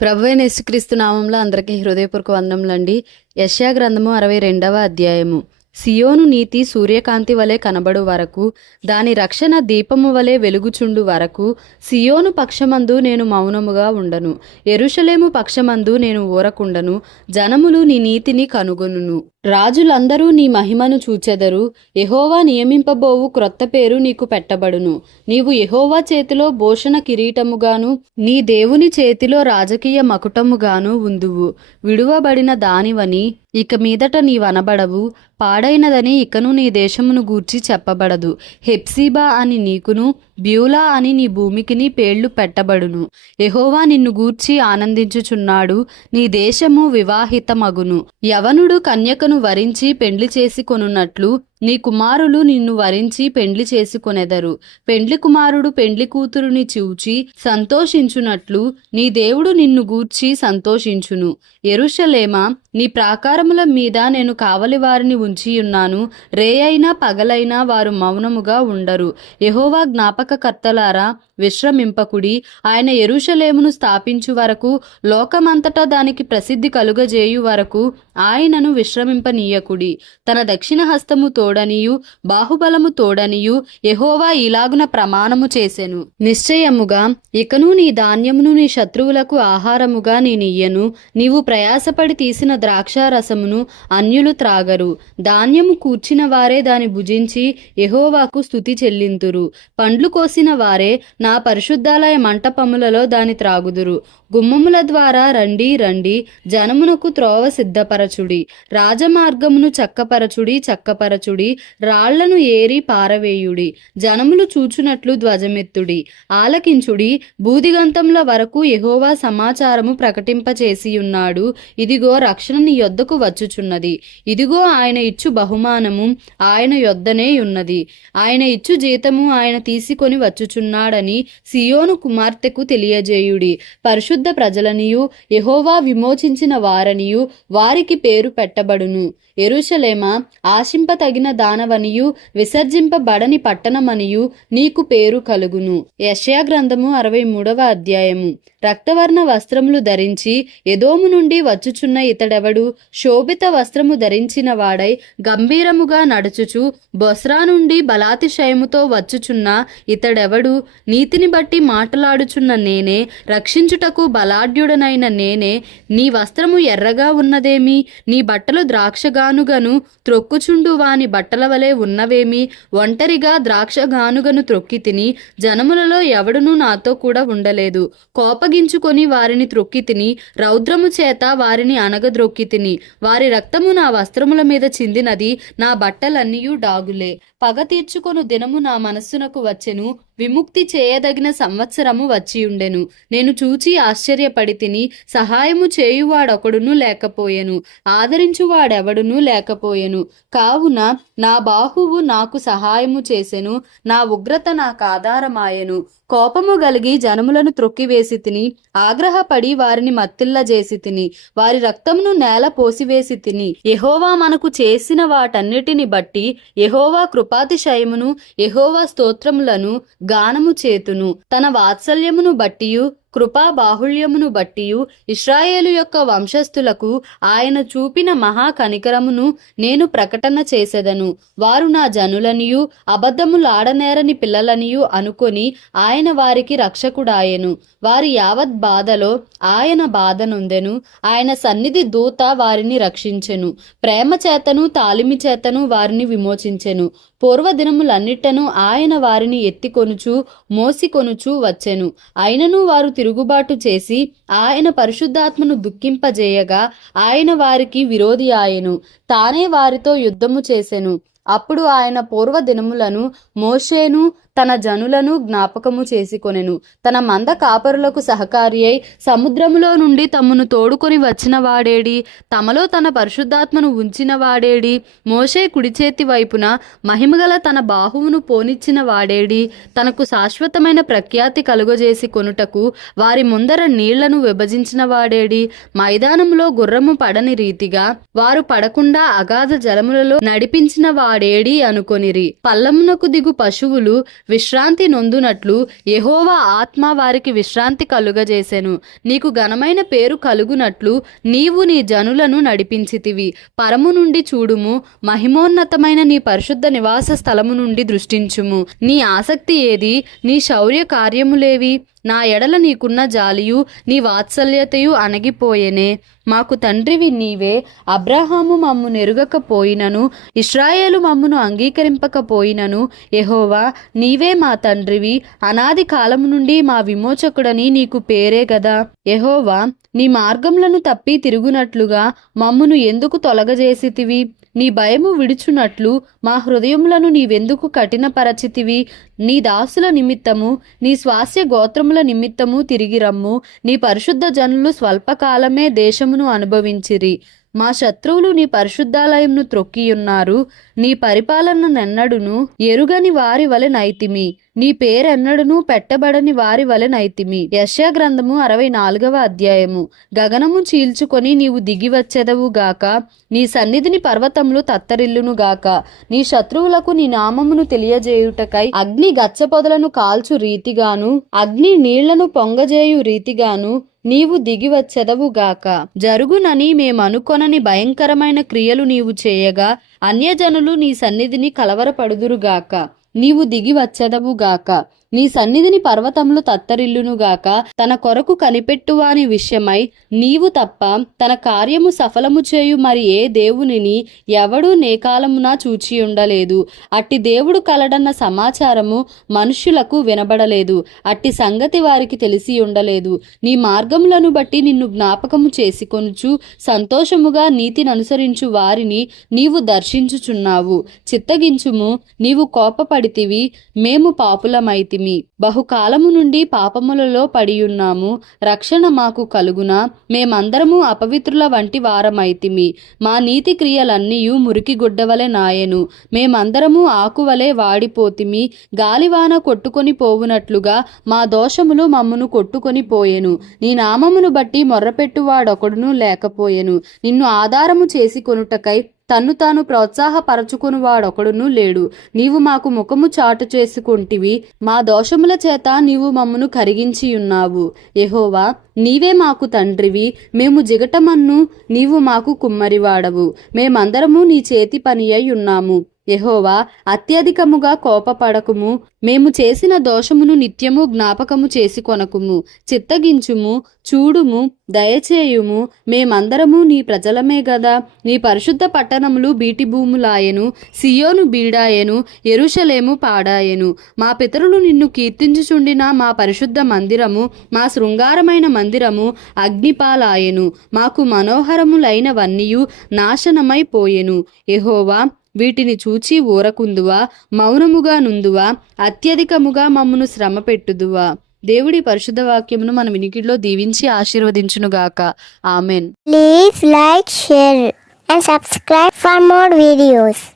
ప్రభువైన యేసుక్రీస్తు నామంలో అందరికీ హృదయపూర్వక వందనములండి. యెషయా గ్రంథము 62వ అధ్యాయము. సియోను నీతి సూర్యకాంతి వలె కనబడు వరకు, దాని రక్షణ దీపము వలె వెలుగుచుండు వరకు, సియోను పక్షమందు నేను మౌనముగా ఉండను, యెరూషలేము పక్షమందు నేను ఊరకుండను. జనములు నీ నీతిని కనుగొనును, రాజులందరూ నీ మహిమను చూచెదరు. యెహోవా నియమింపబోవు క్రొత్త పేరు నీకు పెట్టబడును. నీవు యెహోవా చేతిలో భూషణ కిరీటముగాను, నీ దేవుని చేతిలో రాజకీయ మకుటముగాను ఉందువు. విడువబడిన దానివని ఇక మీదట నీవనబడవు, పాడైనదని ఇకను నీ దేశమును గూర్చి చెప్పబడదు. హెప్సిబా అని నీకును, బ్యూలా అని నీ భూమికిని పేర్లు పెట్టబడును. యెహోవా నిన్ను గూర్చి ఆనందించుచున్నాడు, నీ దేశము వివాహితమగును. యవనుడు కన్యకను వరించి పెండ్లి చేసి కొనున్నట్లు నీ కుమారులు నిన్ను వరించి పెండ్లి చేసుకొనెదరు. పెండ్లి కుమారుడు పెండ్లి కూతురుని చూచి సంతోషించునట్లు నీ దేవుడు నిన్ను గూర్చి సంతోషించును. యెరూషలేమా, నీ ప్రాకారముల మీద నేను కావలి వారిని ఉంచియున్నాను. రేయైనా పగలైనా వారు మౌనముగా ఉండరు. యెహోవా జ్ఞాపకకర్తలారా, విశ్రమింపకుడి. ఆయన యెరూషలేమును స్థాపించు వరకు, లోకమంతటా దానికి ప్రసిద్ధి కలుగజేయు వరకు ఆయనను విశ్రమింపనీయకుడి. తన దక్షిణ హస్తము తోడనియు బాహుబలము తోడనియు యెహోవా ఇలాగున ప్రమాణము చేసెను. నిశ్చయముగా ఇకను నీ ధాన్యమును నీ శత్రువులకు ఆహారముగా నేనియ్యను. నీవు ప్రయాసపడి తీసిన ద్రాక్షారసమును అన్యులు త్రాగరు. ధాన్యము కూర్చిన వారే దాని భుజించి యెహోవాకు స్తుతి చెల్లింతురు. పండ్లు కోసిన వారే నా పరిశుద్ధాలయ మంటపములలో దాని త్రాగుదురు. గుమ్మముల ద్వారా రండి రండి, జనమునకు త్రోవ సిద్ధపరచుడి. రాజమార్గమును చక్కపరచుడి, రాళ్లను ఏరి పారవేయుడి. జనములు చూచునట్లు ధ్వజమెత్తుడి, ఆలకించుడి. బూదిగంతముల వరకు యెహోవా సమాచారము ప్రకటింపచేసియున్నాడు. ఇదిగో రక్షణ నీ యొద్దకు వచ్చుచున్నది. ఇదిగో ఆయన ఇచ్చు బహుమానము ఆయన యొద్దనే ఉన్నది. ఆయన ఇచ్చు జీతము ఆయన తీసుకొని వచ్చుచున్నాడని సియోను కుమార్తెకు తెలియజేయుడి. పరిశుద్ధ ప్రజలనియు యెహోవా విమోచించిన వారనియు వారికి పేరు పెట్టబడును. యెరూషలేమా, ఆశింపతగిన దానవనియు విసర్జింపబడని పట్టణమనియు నీకు పేరు కలుగును. యెషయా గ్రంథము 63వ అధ్యాయము. రక్తవర్ణ వస్త్రములు ధరించి ఎదోము నుండి వచ్చుచున్న ఇతడెవడు? శోభిత వస్త్రము ధరించిన వాడై గంభీరముగా నడుచుచు బొస్రా నుండి బలాతిశయముతో వచ్చుచున్న ఇతడెవడు? నీతిని బట్టి మాటలాడుచున్న నేనే, రక్షించుటకు బలాఢ్యుడనైన నేనే. నీ వస్త్రము ఎర్రగా ఉన్నదేమి? నీ బట్టలు ద్రాక్షగానుగను త్రొక్కుచుండు వాని బట్టల వలె ఉన్నవేమి? ఒంటరిగా ద్రాక్షగానుగను త్రొక్కి తిని జనములలో ఎవడునూ నాతో కూడా ఉండలేదు. కోపగించుకొని వారిని త్రొక్కి తిని, రౌద్రము చేత వారిని అనగద్రొక్కి తిని. వారి రక్తము నా వస్త్రముల మీద చిందినది, నా బట్టలన్నీయు డాగులే. పగ తీర్చుకొను దినము నా మనస్సునకు వచ్చెను, విముక్తి చేయదగిన సంవత్సరము వచ్చియుండెను. నేను చూచి ఆశ్చర్యపడి తిని, సహాయము చేయువాడొకడును లేకపోయెను, ఆదరించువాడెవడునూ లేకపోయెను. కావున నా బాహువు నాకు సహాయము చేసెను, నా ఉగ్రత నాకు ఆధారమాయెను. కోపము గలిగి జనములను త్రొక్కివేసి తిని, ఆగ్రహపడి వారిని మత్తిల్లజేసి తిని, వారి రక్తమును నేల పోసివేసి తిని. యెహోవా మనకు చేసిన వాటన్నిటిని బట్టి యెహోవా కృపాతిశయమును యెహోవా స్తోత్రములను గానము చేతును. తన వాత్సల్యమును బట్టియు కృపా బాహుళ్యమును బట్టియు ఇశ్రాయేలు యొక్క వంశస్థులకు ఆయన చూపిన మహా కనికరమును నేను ప్రకటన చేసెదను. వారు నా జనులనియు అబద్ధములాడనేరని పిల్లలనియు అనుకొని ఆయన వారికి రక్షకుడాయెను. వారి యావత్ బాధలో ఆయన బాధ నొందెను. ఆయన సన్నిధి దూత వారిని రక్షించెను. ప్రేమ చేతను తాలిమి చేతను వారిని విమోచించెను. పూర్వదినములన్నిటను ఆయన వారిని ఎత్తికొనుచు మోసికొనుచు వచ్చెను. అయినను వారు తిరుగుబాటు చేసి ఆయన పరిశుద్ధాత్మను దుఃఖింపజేయగా ఆయన వారికి విరోధి ఆయెను. తానే వారితో యుద్ధము చేసెను. అప్పుడు ఆయన పూర్వ దినములను మోషేను తన జనులను జ్ఞాపకము చేసుకొనెను. తన మంద కాపరులకు సహకారి అయి సముద్రములో నుండి తమను తోడుకొని వచ్చిన వాడేడి? తమలో తన పరిశుద్ధాత్మను ఉంచిన వాడేడి? మోషే కుడిచేతి వైపున మహిమగల తన బాహువును పోనిచ్చిన వాడేడి? తనకు శాశ్వతమైన ప్రఖ్యాతి కలుగజేసి కొనుటకు వారి ముందర నీళ్లను విభజించిన వాడేడి? మైదానములో గుర్రము పడని రీతిగా వారు పడకుండా అగాధ జలములలో నడిపించిన వాడేడి అనుకొనిరి. పల్లమునకు దిగు పశువులు విశ్రాంతి నొందునట్లు యెహోవా ఆత్మ వారికి విశ్రాంతి కలుగజేసెను. నీకు ఘనమైన పేరు కలుగునట్లు నీవు నీ జనులను నడిపించితివి. పరము నుండి చూడుము, మహిమోన్నతమైన నీ పరిశుద్ధ నివాస స్థలము నుండి దృష్టించుము. నీ ఆసక్తి ఏది? నీ శౌర్య కార్యములేవి? నా ఎడల నీకున్న జాలియు నీ వాత్సల్యతయు అణగిపోయెనే. మాకు తండ్రివి నీవే. అబ్రహాము మమ్ము నెరుగకపోయినను, ఇశ్రాయేలు మమ్మును అంగీకరింపకపోయినను, యెహోవా నీవే మా తండ్రివి. అనాది కాలము నుండి మా విమోచకుడని నీకు పేరే గదా. యెహోవా నీ మార్గములను తప్పి తిరుగునట్లుగా మమ్మును ఎందుకు తొలగజేసితివి? నీ భయము విడుచునట్లు మా హృదయములను నీవెందుకు కఠినపరచితివి? నీ దాసుల నిమిత్తము, నీ స్వాస్య గోత్రముల నిమిత్తము తిరిగి రమ్ము. నీ పరిశుద్ధ జనులు స్వల్పకాలమే దేశమును అనుభవించిరి. మా శత్రువులు నీ పరిశుద్ధాలయంను త్రొక్కియున్నారు. నీ పరిపాలననెన్నడును ఎరుగని వారి వలె నైతిమి. నీ పేరెన్నడును పెట్టబడని వారి వలె నైతిమి. యెషయా గ్రంథము 64వ అధ్యాయము. గగనము చీల్చుకొని నీవు దిగివచ్చెదవు గాక. నీ సన్నిధిని పర్వతములు తత్తరిల్లును గాక. నీ శత్రువులకు నీ నామమును తెలియజేయుటకై అగ్ని గచ్చపొదలను కాల్చు రీతిగాను, అగ్ని నీళ్లను పొంగజేయు రీతిగాను నీవు దిగివచ్చెదవు గాక. జరుగునని మేమనుకొనని భయంకరమైన క్రియలు నీవు చేయగా అన్యజనులు నీ సన్నిధిని కలవరపడుదురుగాక. నీవు దిగి వచ్చెదవుగాక. నీ సన్నిధిని పర్వతములు తత్తరిల్లునుగాక. తన కొరకు కనిపెట్టువాని విషయమై నీవు తప్ప తన కార్యము సఫలము చేయు మరి ఏ దేవునిని ఎవడూ నేకాలమున చూచియుండలేదు. అట్టి దేవుడు కలడన్న సమాచారము మనుష్యులకు వినబడలేదు. అట్టి సంగతి వారికి తెలిసి ఉండలేదు. నీ మార్గములను బట్టి నిన్ను జ్ఞాపకము చేసుకొనుచు సంతోషముగా నీతిని అనుసరించు వారిని నీవు దర్శించుచున్నావు. చిత్తగించుము, నీవు కోపపడితివి, మేము పాపులమైతిమి. బహుకాలము నుండి పాపములలో పడియున్నాము. రక్షణ మాకు కలుగునా? మేమందరము అపవిత్రుల వంటి వారమైతిమి. మా నీతి క్రియలన్నీయు మురికి గుడ్డవలె నాయెను. మేమందరము ఆకువలే వాడిపోతిమి. గాలివాన కొట్టుకొని పోవునట్లుగా మా దోషములు మమ్మును కొట్టుకొని పోయెను. నీ నామమును బట్టి మొర్రపెట్టువాడొకడును లేకపోయెను. నిన్ను ఆధారము చేసి కొనుటకై తన్ను తాను ప్రోత్సాహపరచుకుని వాడొకడును లేడు. నీవు మాకు ముఖము చాటు చేసుకుంటివి. మా దోషముల చేత నీవు మమ్మను కరిగించియున్నావు. యెహోవా నీవే మాకు తండ్రివి. మేము జిగటమన్ను, నీవు మాకు కుమ్మరివాడవు. మేమందరము నీ చేతి పని అయి ఉన్నాము. యెహోవా అత్యధికముగా కోపపడకుము. మేము చేసిన దోషమును నిత్యము జ్ఞాపకము చేసి కొనకుము. చిత్తగించుము, చూడుము, దయచేయుము. మేమందరము నీ ప్రజలమే గదా. నీ పరిశుద్ధ పట్టణములు బీటి భూములాయెను. సియోను బీడాయెను, యెరూషలేము పాడాయెను. మా పితరులు నిన్ను కీర్తించుచుండిన మా పరిశుద్ధ మందిరము, మా శృంగారమైన మందిరము అగ్నిపాలాయెను. మాకు మనోహరములైనవన్నీయు నాశనమైపోయెను. యెహోవా వీటిని చూచి ఊరకుందువా? మౌనముగా నుందువా? అత్యధికముగా మమ్మను శ్రమ పెట్టుదువా? దేవుడి పరిశుద్ధ వాక్యమును మన వినికిడిలో దీవించి ఆశీర్వదించునుగాక. Amen. Please like, share and subscribe for more videos.